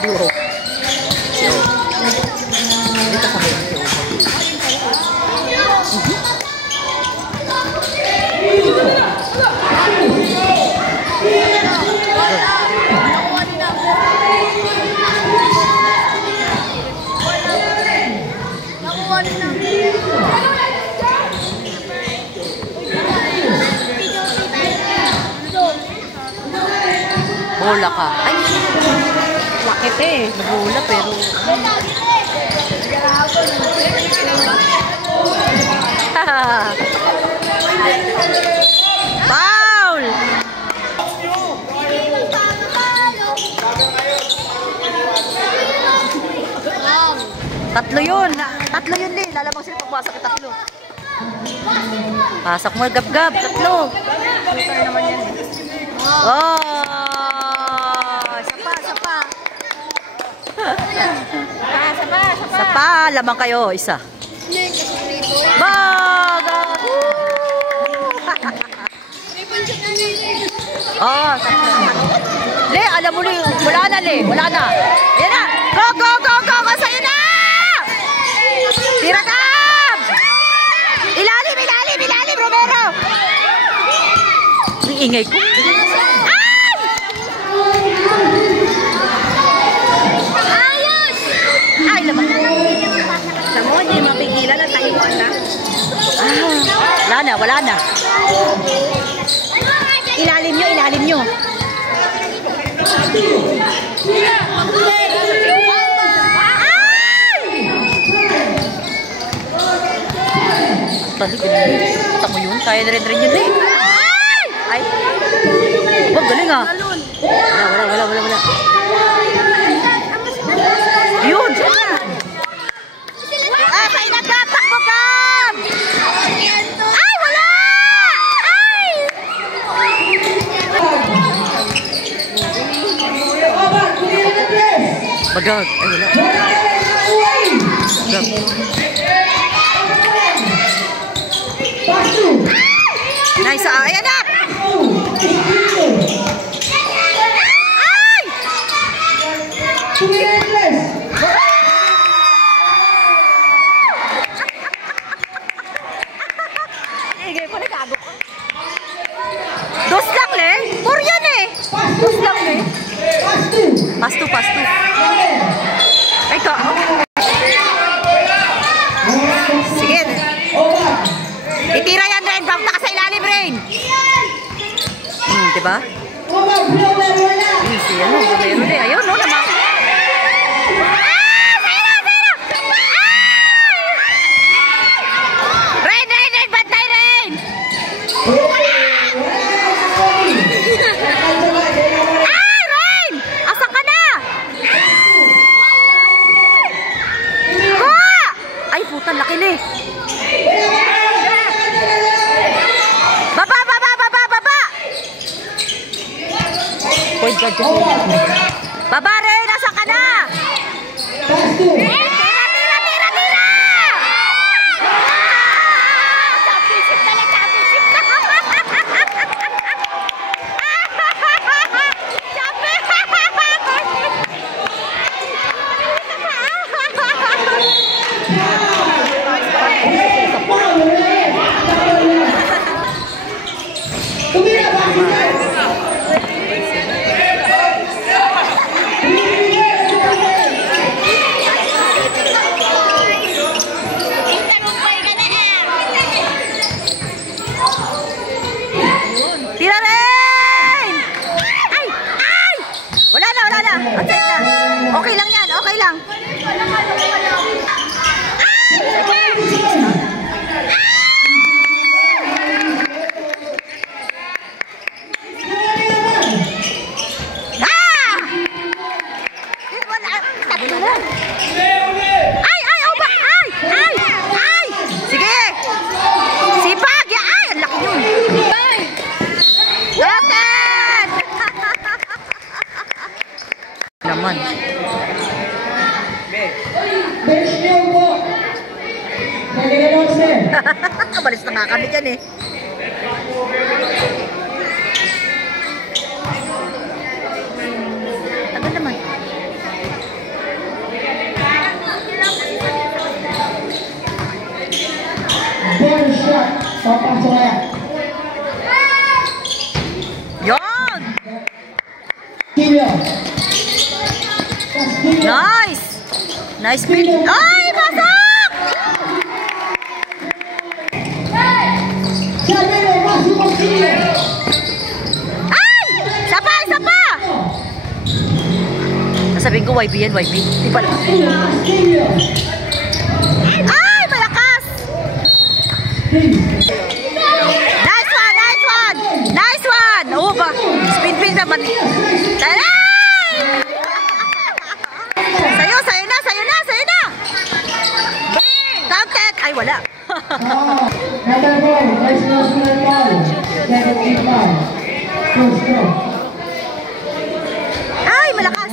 di wow. Hindi ka sabihin si Opa. Bola ka. Ay, lakit eh. Nabola pero... Foul! Tatlo yun. Tatlo yun din. Lalabang sila pagpasok yung tatlo. Pasok mo, gab-gab. Tatlo. Shooter naman yan. Oh! Sapa, lamang kayo, isa. Baga! Oh, Le, alam mo na, wala na Le, wala na. Ayan na, go, go, go, go, sa'yo na! Tirakam! Ilalim, ilalim, ilalim, Romero! Ang ingay ko. Wala na. Ilalim nyo, ilalim nyo. Tali, ganun. Kita mo yun, kaya na rin yun eh. Ay! Wag, galing ah. Wala. Yun! Ah, painagapak mo ka! Bagag. Ay, wala. Bagag. Nice. Ayan na! Ay! Igay ko, nagago ko. Dos lang, Le. Puro yan eh. Dos lang, Le. Pastu. Ito. Sige. Itira yan, Ren. Bangta ka sa ilalim, Ren. Diba? Si ano, gumero na. Ayun, no, naman. Ren, bantay, Ren. Laki ni. Baba. Point guard kasi. Baba rin, nasa ka na. Tira. Championship na. Okay lang yan, okay lang. Sige. Sipag, yan. Laki yun. Rotten! Naman. Bench niyo po. Nagigalaw, sir. Kabalis na nga kami dyan eh. Tagal naman. Castillo. Castillo. Nice! Nice spin. Ay, pasok! Sabi mo, Máximo Castillo. Ay! Isa pa, isa pa! Sabihin ko, YB yan, YB. Di pala. Castillo. Ay, malakas! Nice one, nice one! Nice one! Oo ba? Spin na ba? Taray! Sayo, sayo na, sayo na, sayo na! Counted! Ay, wala. Number 4, Vice National Ball. 75. First throw. Ay, malakas!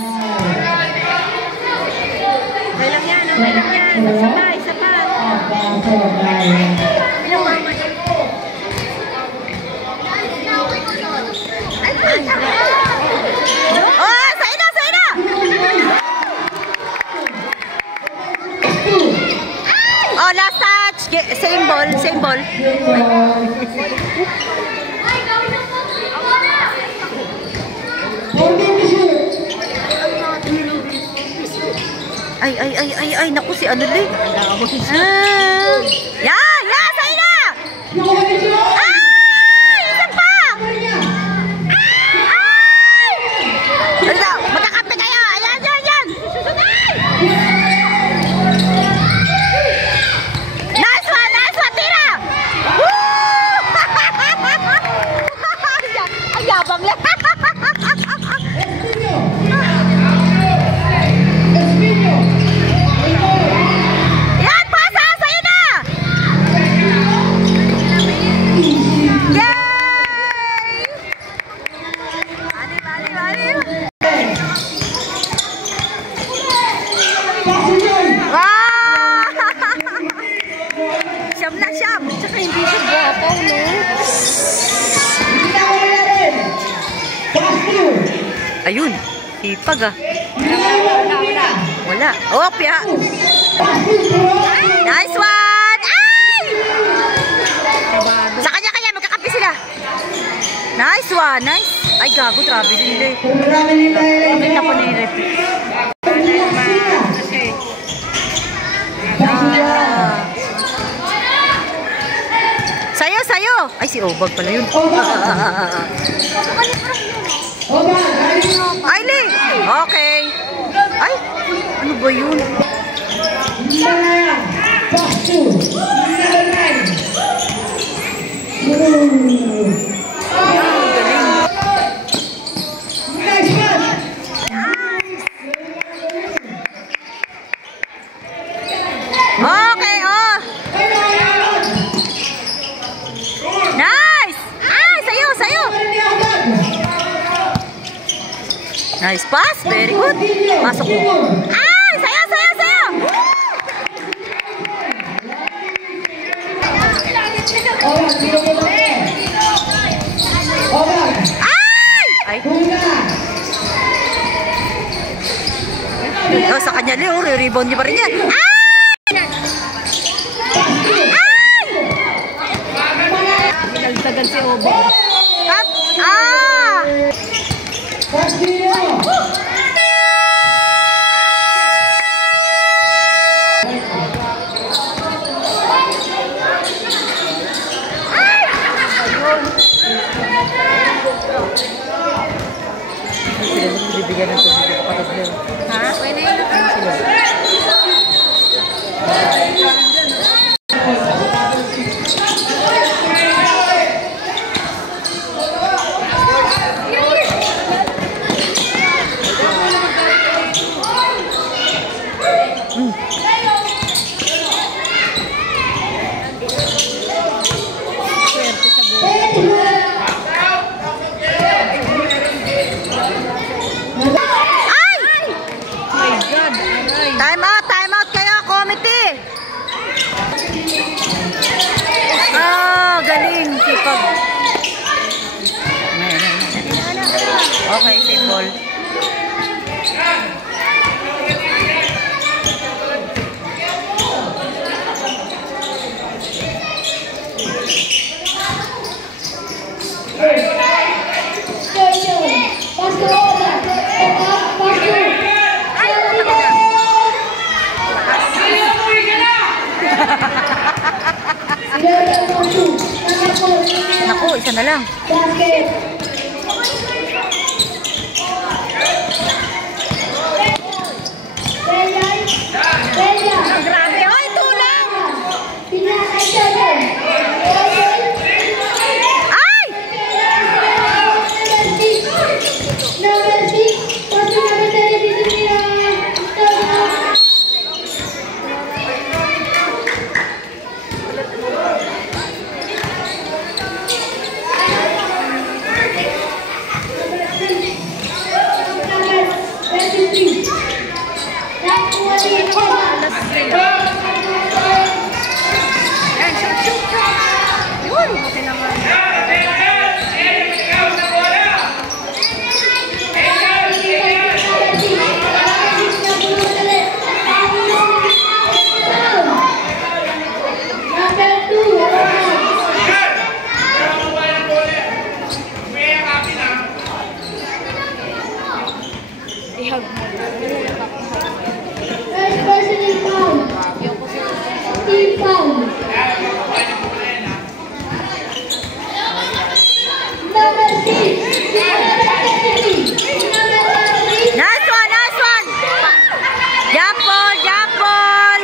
Okay lang yan, okay lang yan. Isa pa, isa pa. Oh, sayo na, sayo na! Oh, last touch. Same ball, same ball. Ay, naku si ano li. Yan, sayo na! Ay, isa pa! Ay! Ito, magkakampi kayo. Ayan, yan. Nice one, tira! Woo! Ay, yabang lang. Yan, pasa! Sa'yo na! Yay! Bali. Wow! Siyam na siyam. Tsaka hindi siya guwapo, no? Ayun. Sipag ah. Wala. Oh, piya. Nice one! Ay! Sa kanya, magkakampi sila. Nice one, nice. Ay, gago, travel nila eh. Bakit ako nire-repeat? Sayo. Ay, si Obag pala yun. Ay, Lee. Okay. Ay, ano ba yun? Okay, oh. Nice. Ay, sayo. Nice pass. Very good. Pasok mo. Ay, sayo. Ay! Oh, sa kanya Leo, re-rebound niya pa rin yan. Ay! Nagtagal si Obo. Bibigyan ng tubig yung kapatid Leo. Ha? Pwede yun. Time out kayo, committee. ka na lang. Basket. Grabe. Ay, tulang! Ay! Number 6, passing number 33, Yan, shoot, shoot, shoot. Yun, buti naman. Ihag mo. First personal foul. Team foul. Number 6. Nice one, nice one! Jump ball, jump ball!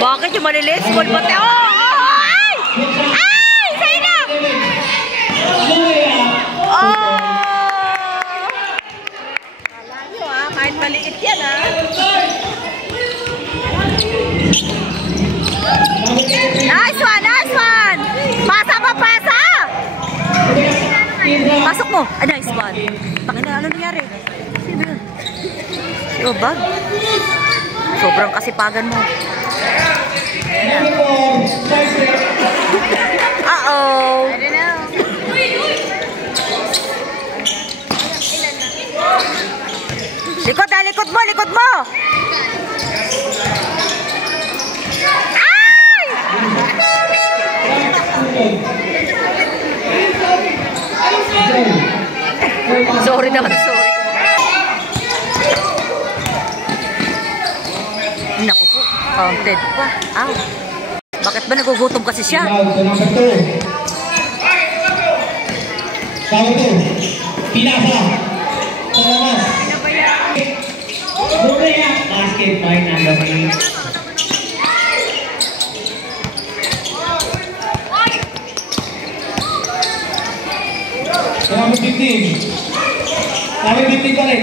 Bakit yung maliliit? Small pati? Oh! Oh! Ay! Ay! Sa'yo na! Oh! Kala nyo kahit maliit yan Nice one! Nice one! Pasa pa! Pasa! Pasok mo! Ah, nice one! Tangina, ano nangyari? Sino yun? Si Obag? Sobrang kasipagan mo. Uh-oh! I don't know. Likod na! Likod mo! Likod mo! Ay! Sorry naman, sorry. Naku po, counted pa. Ow. Bakit ba nagugutom kasi siya? Number 2. Number 2. Pinasa. Sa labas. Bumaya. Basket point number 3. Number 15. Number 15 pa rin.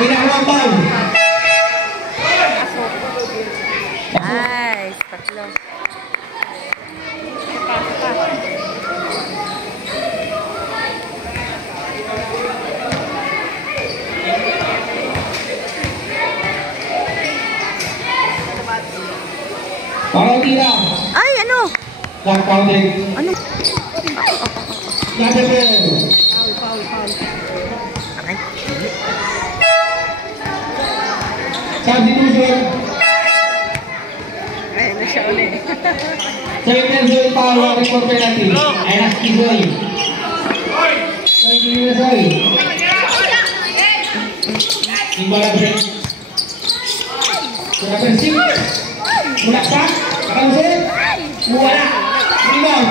Pinakalang foul. Nice, tatlo. Parang tira. Ay, ano? Not counted. Ano? Number 4. Aray. Substitution. Ayun na siya ulit. Sa intention foul, warning for penalty. Ay na si Zoy. Zoy, hindi na Zoy. Iba na break. Number 6. Mula pa. Nakalusin. Wala. Rebound.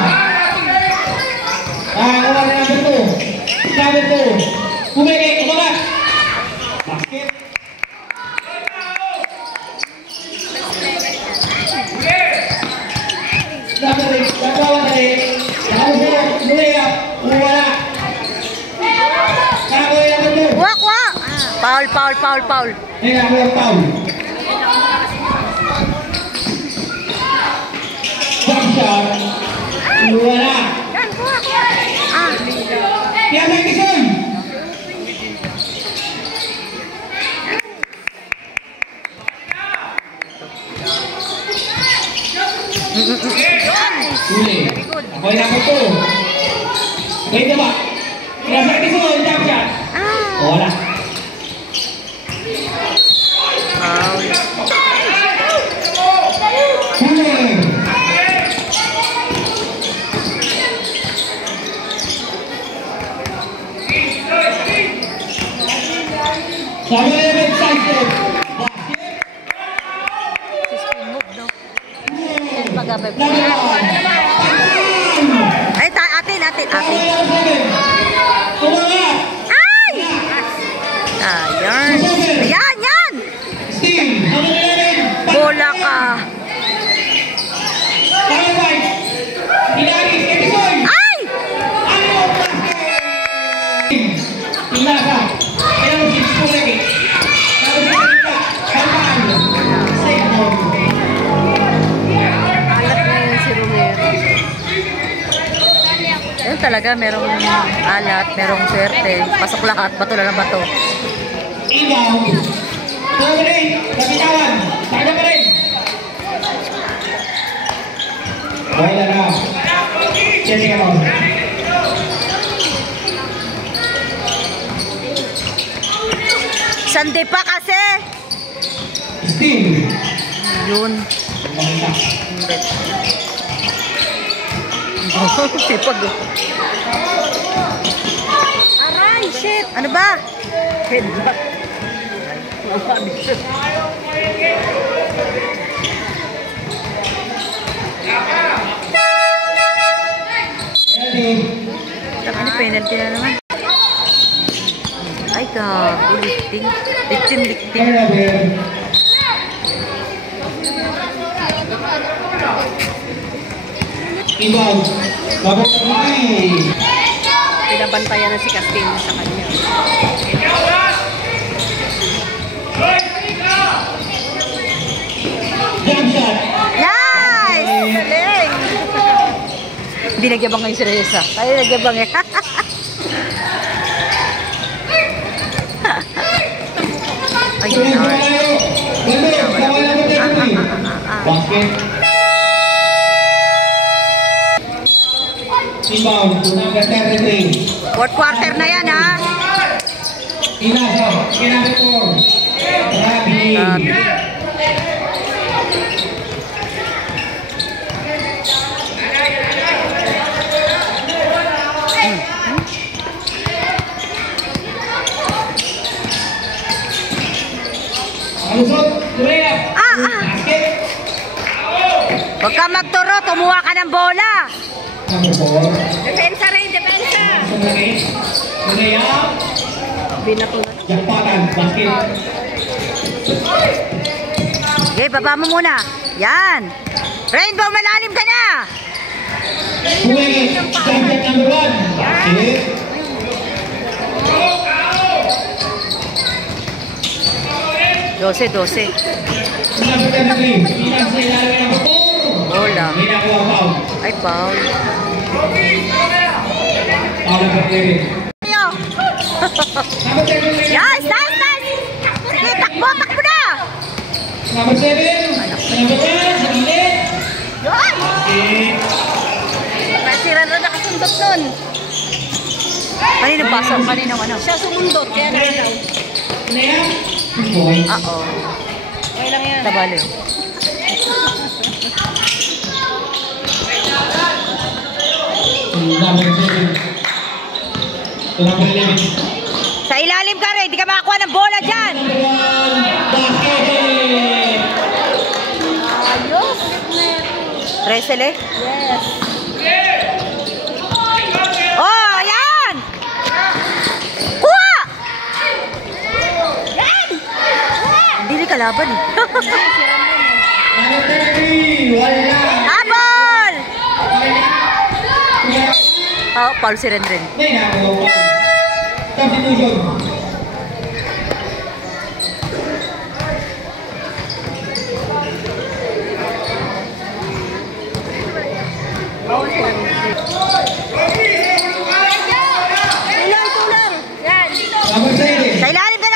Wala na number 2. Number 2. Kumeke, kumagat. Basket. Number 8. Nagawa na rin. Nakalusin. Mula. Wala. Nakakuha number 2. Kuha, kuha! Foul, foul, foul, foul. Nakakuha foul. Jump shot. Wala. Yan, kuha, kuha. Ah, Kaya may kisoy. Wait ba? Nasa Tisoy, jump shot. Oh, wala. Foul. Sabi na yung side step. Spin move, no? Pag-abay. Number 1. Ay, atin. Kumangat. Ay! Ayan. Yan! Steam. Number 11. Bola ka. Number 5. Ilaris. Tisoy. Ay! Ano? Inasa. Kaya mo si Tisoy lagi. Tapos si Rita. Kalman. Save mo. Alat na yun si Romero. Ayun talaga, merong alat, merong swerte. Pasok lahat, bato na ng bato. Inbound. Number 8. Kapitawan. Taga pa rin. Wala na. Checking out. Sunday pa kasi. Steam. Yun. Makita. Sipag. Aray, shit. Ano ba? Headbutt. Ready. Ano, penalty na naman. Ay, gago. Lifting. Lifting. Inbound. Number 3. Pinabantayan na si Castillo sa kanya. Jump shot. Nice! Galing! Hindi nagyabang ngayon si Reza. Ay, nagyabang eh. Ay, Tuloy nice. tayo. Balik. Kawal number 3. Basket. Inbound. Number 33. Fourth quarter na yan, ha? Inasa. Number 4. Rabi. Alusot. Layup. Basket. Huwag ka magturo, tumuha ka ng bola. Number 4. Depensa rin, depensa! Sumali. Layup. Binato na. Jackpotan. Basket. Okay, baba mo muna. Yan. Rainbow, malalim ka na. Huwagin. Basket number 1. Basket. Dose. Number 33. Pinang sa ilalim ng motor. Bola. Hindi na kuha foul. Ay, foul. Foul number 3. Ayo. Number 7. Yes, nice. Sige, takbo na. Number 7. Number 1. Sa gilid. Yun. Basket. Nasira na nakasundot nun. Kanino pasok? Kanino ano? Siya sumundot, kaya nailaw. Layup. Point. Oo. Okay lang yan. Tabalo. Number 7. Number 11. Sa ilalim ka rin, hindi ka makakuha ng bola dyan. Number 1. Basket. Ayos. Resel eh? Yes. Oh, ayan! Kuha! Hindi kalaban eh. Number 33. Wala. Habol! Oh, Paul si Ren. May nakuha foul. Substitution. Tulang. Yan. Number 7. Sa ilalim ka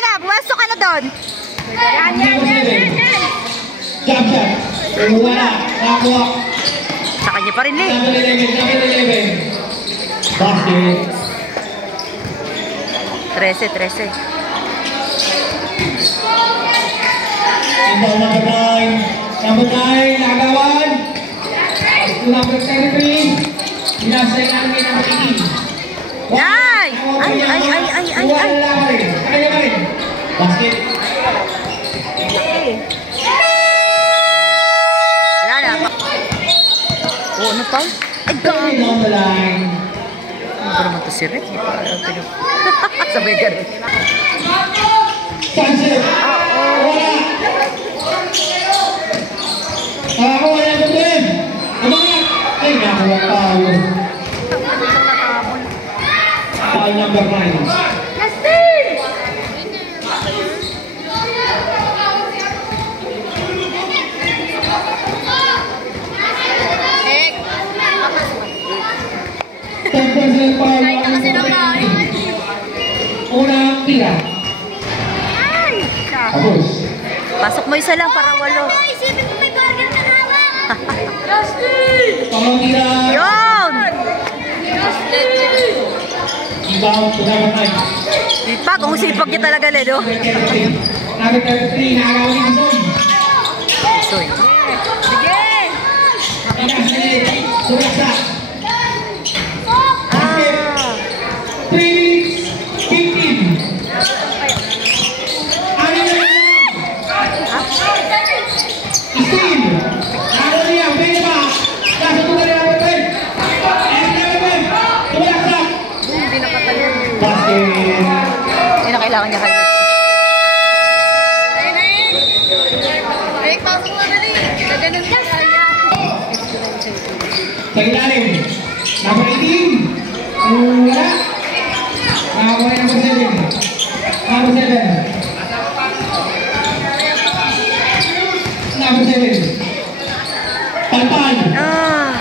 na. Bumasok ka na doon. Yan. Jump shot. Wala. Nakuha. Sa kanya pa rin eh. Number 11. Number 11. Basket. 13. Inbound number 9. Number 9, nagawan. Pass to number 33. Binasa yung namin number 18. Ay! Wala pa rin. Kaya pa rin. Basket. Wala na. Oh, ano pa? Ay, Coming gago. on the line. Ano ba naman to si Rick? Hindi pa alam. Sabay ganun. Cancel. Wala. Wala na din. Umangat. Ay, nakuha tayo. Foul number 9. Ten-percent foul. Unang tira. Tapos. Pasok mo isa lang para 8. Isipin mo may burger na hawak. Pangalawang tira. Yun! Inbound to number 9. Sipag, kung sipag niya talaga, Ledo. Number 33, nakakawin ni Soy. Soy. Sige! Sumaksa. Ah! 3 minutes, 15. Ano na lang? Steal. Nakakawin niya, pwede ba? Nasa tuta na number 10. Sumaksa. Hindi nakatayo. Basket. Hindi na kailangan niya kayo. Ay, pasok na dali. Ganun ka. Sa ilalim. Number 18. Wala. Nakakuha number 7. Number 7. Number 7. Palpal. Ah!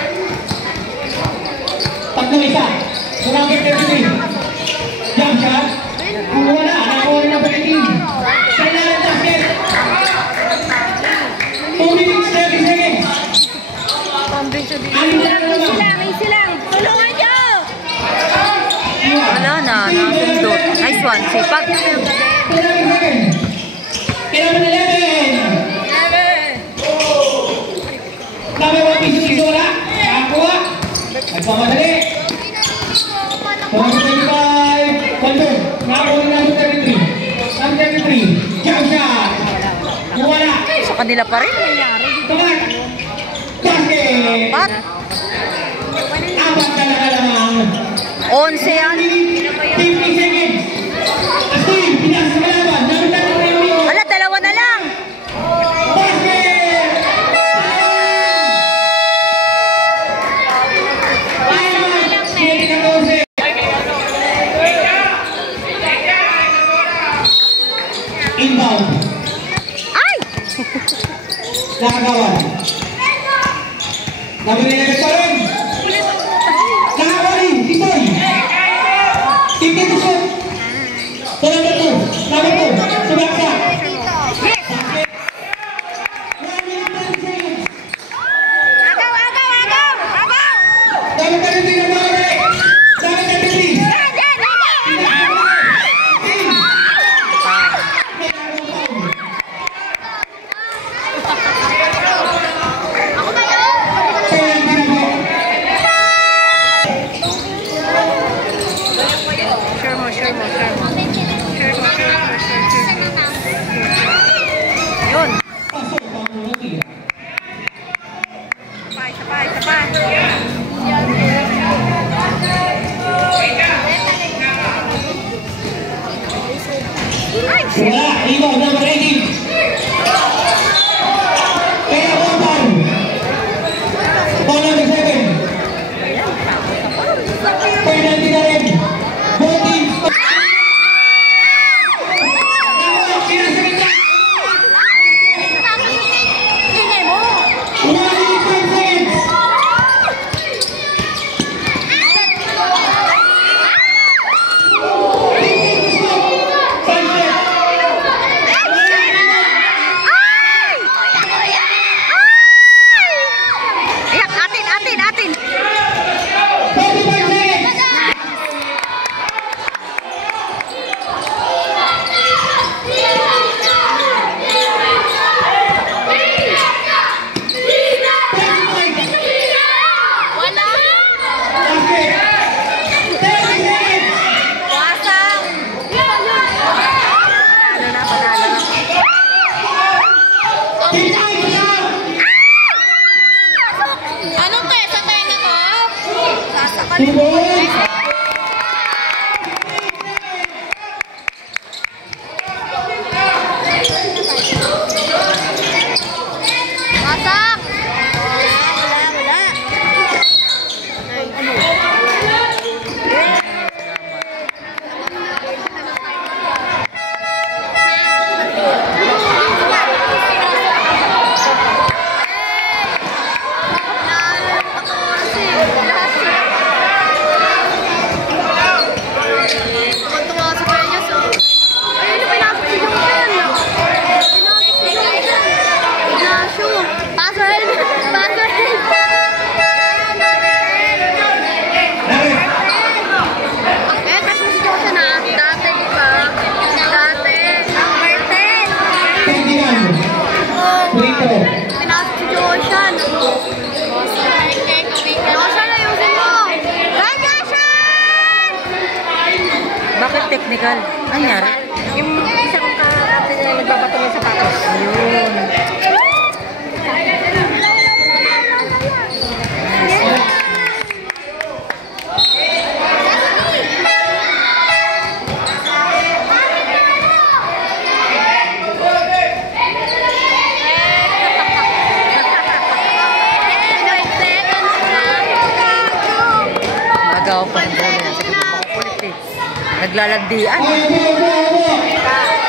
Tatlong isa. Sa number 33. Jump shot. Wala. Nakakuha number 18. Sa ilalim basket. 2 minutes, 30 seconds. Ano na naman? Easy lang. Tulungan niyo. Wala na. Nakasundot. Nice one. Sipag. 11 seconds. Kailangan 11. Sabi mo, piso-piso wala. Nakakuha. Nagpamadali. Number 25. Condor. Nakakuha number 33. Number 33. Jump shot. Wala. Sa kanila pa rin. Tumak. Basket. Pat. Apat ka na lamang. 11 yan. 50 seconds. Astin, pinasa ka laban. Number 33. Ala, 2 na lang. Basket. Inbound. Ay! Nakagawan. Nabilinagay pa rin. Nakagawa rin. Si Soy. technical. Ano nangyari? Yung isa kong kakapit na nagbabato ng sapatos. Ayun. Nagawa pa ng bola. Sige, makukulit eh. Naglalagdian. Opo, opo, opo.